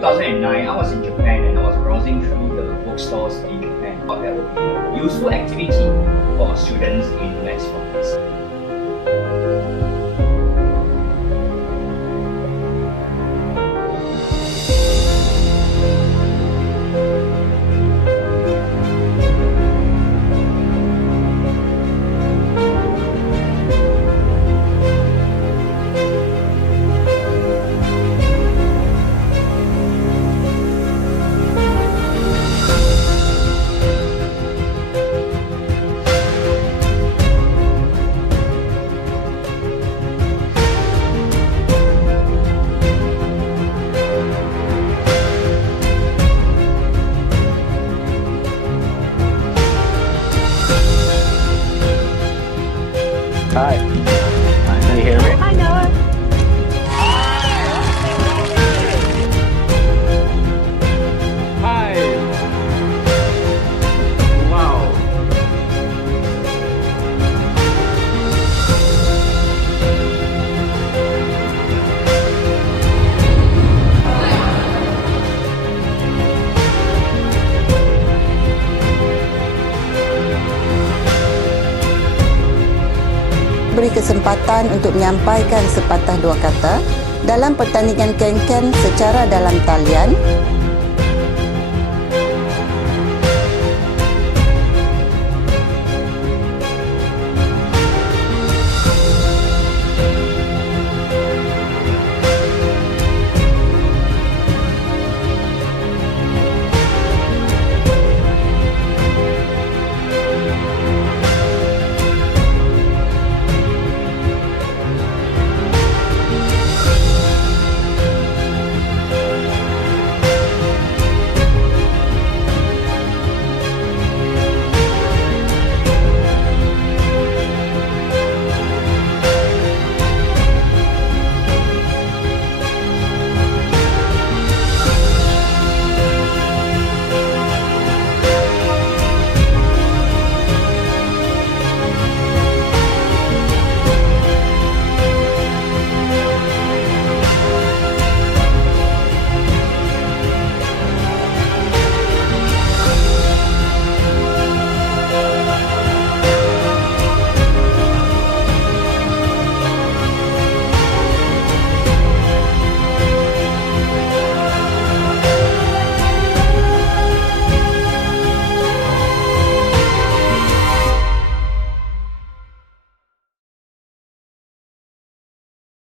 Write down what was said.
2009, I was in Japan and I was browsing through the bookstores in Japan. Thought that would be a useful activity for students in maths focus. Hi. Hi, can you hear me? Hi, Noah. Hi. Wow. Beri kesempatan untuk menyampaikan sepatah dua kata dalam pertandingan KenKen secara dalam talian